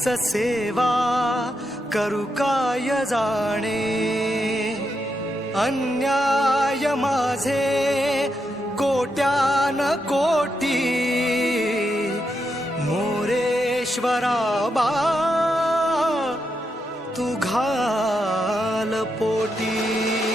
हरीच सेवा करू काय जाणे? अन्याय माझे कोट्यान कोटी मोरेश्वराबा तू घाल पोटी.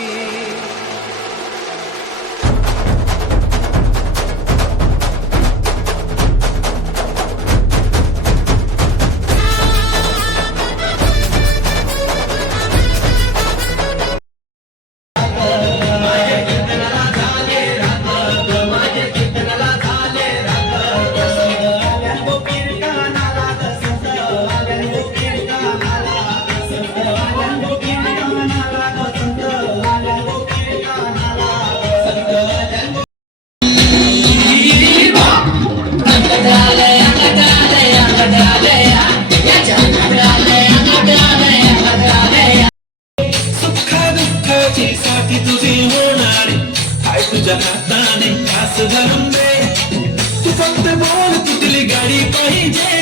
Yeah.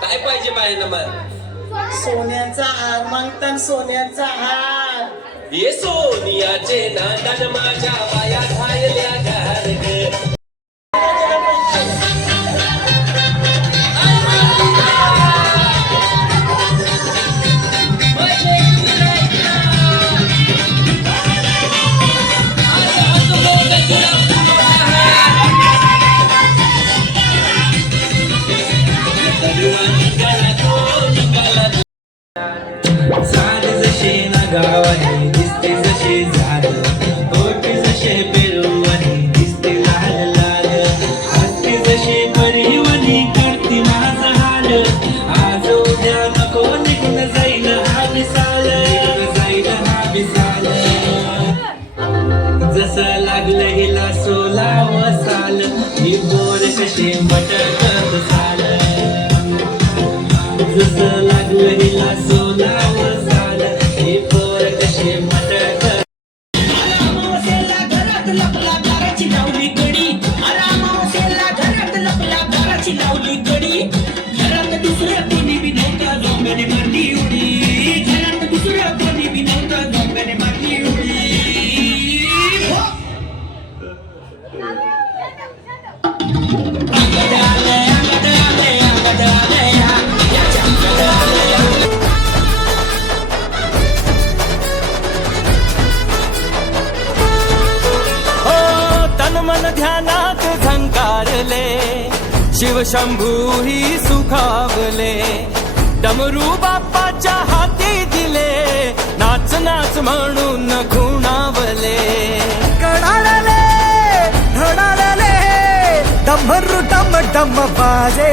काय पाहिजे माझ्या नंबर? सोन्याचा हार मागताना सोन्याचा हार. हे सोनियाचे नांदन माझ्या पाया घायल्या शिवशंभू ही सुखावले. डमरू बाप्पाच्या हाती दिले. नाच नाच म्हणून खुणावले कडाळले धडाळले डमरू डम डम बाजे.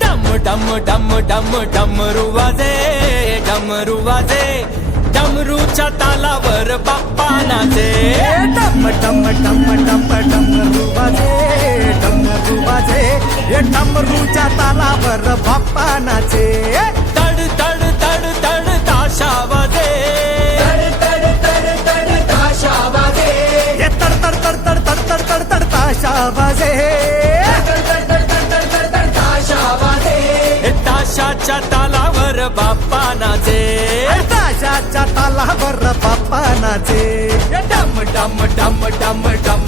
डम डम डम डम डमरू वाजे डमरू वाजे. डमरूच्या तालावर बाप्पा नाचे टम टम डम डम डमरू वाजे डमरू वाजे हे डमरूच्या तालावर बाप्पा नाचे तड तड तड तड ताशा वाजे तड तड तड तड ताशा वाजे हे तड तड तड तड तड तड तड तड ताशा वाजे हे ताशाच्या तालावर बाप्पा नाचे ராஜா தாலா வர்ற பாப்பா நாச்சு. டம் டம் டம் டம் டம்.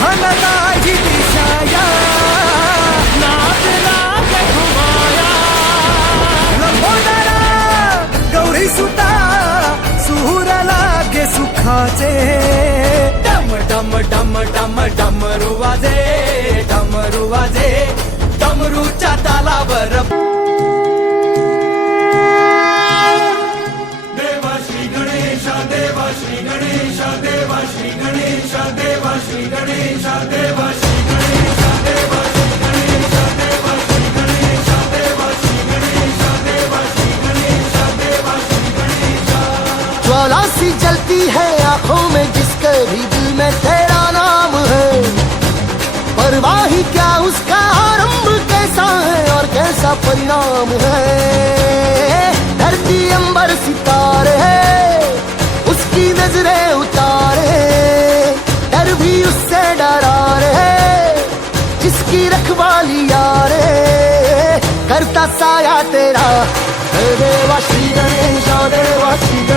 भलदाई दिशाया नाच नाच घुमाया लंबोदरा गौरी सुता सुहूर लागे सुखाचे डम डम डम डम डमरू वाजे डमरू वाजे डमरूच्या तालावर देवा श्री गणेश देवा श्री गणेश देवा श्री गणेश देवा सी जलती है आँखों में, जिसके भी दिल में तेरा नाम है। परवाही क्या उसका आरंभ कैसा है और कैसा परिणाम है? धरती अम करता साया तेरा. देवा श्री गणेश देवा श्री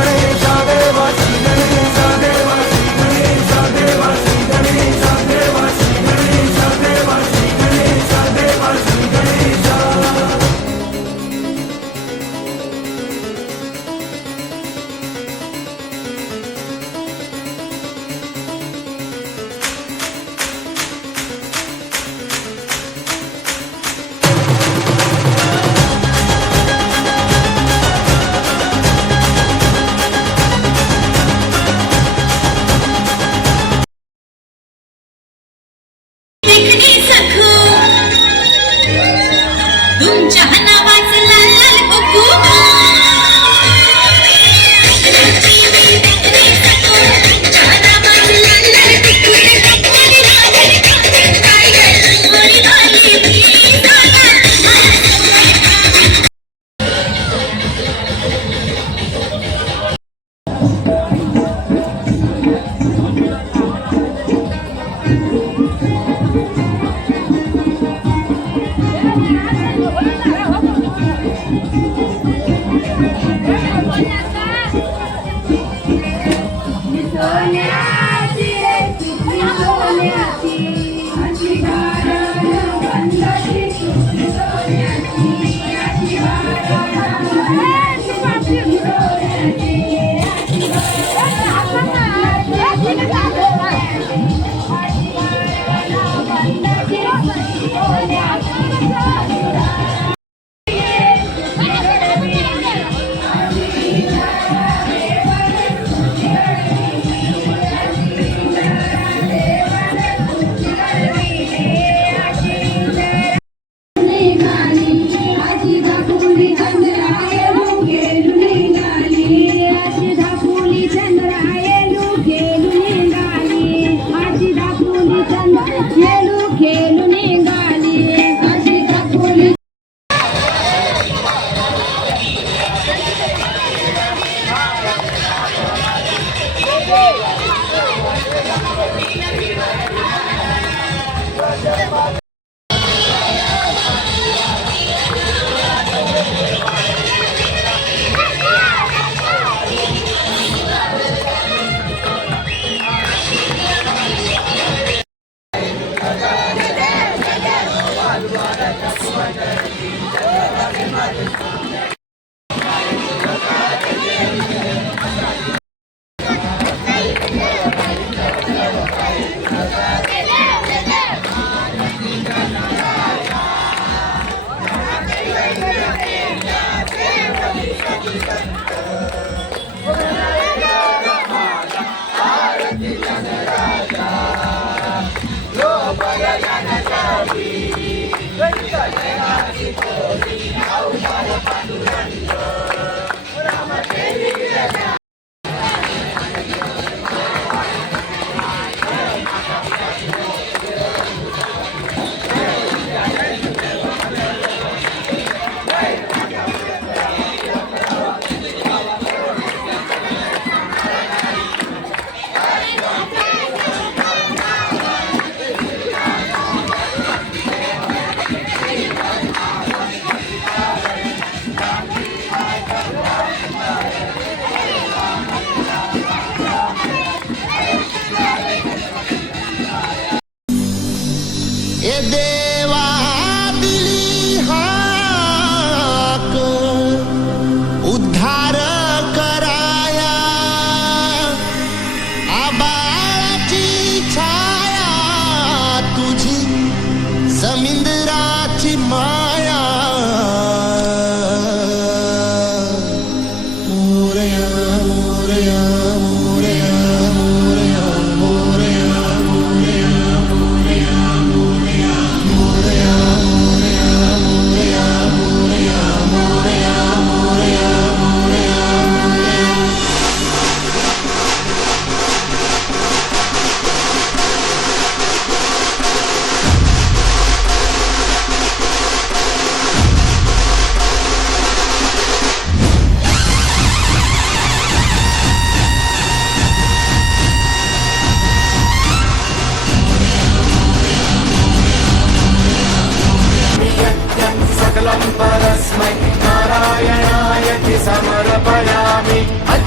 Friday.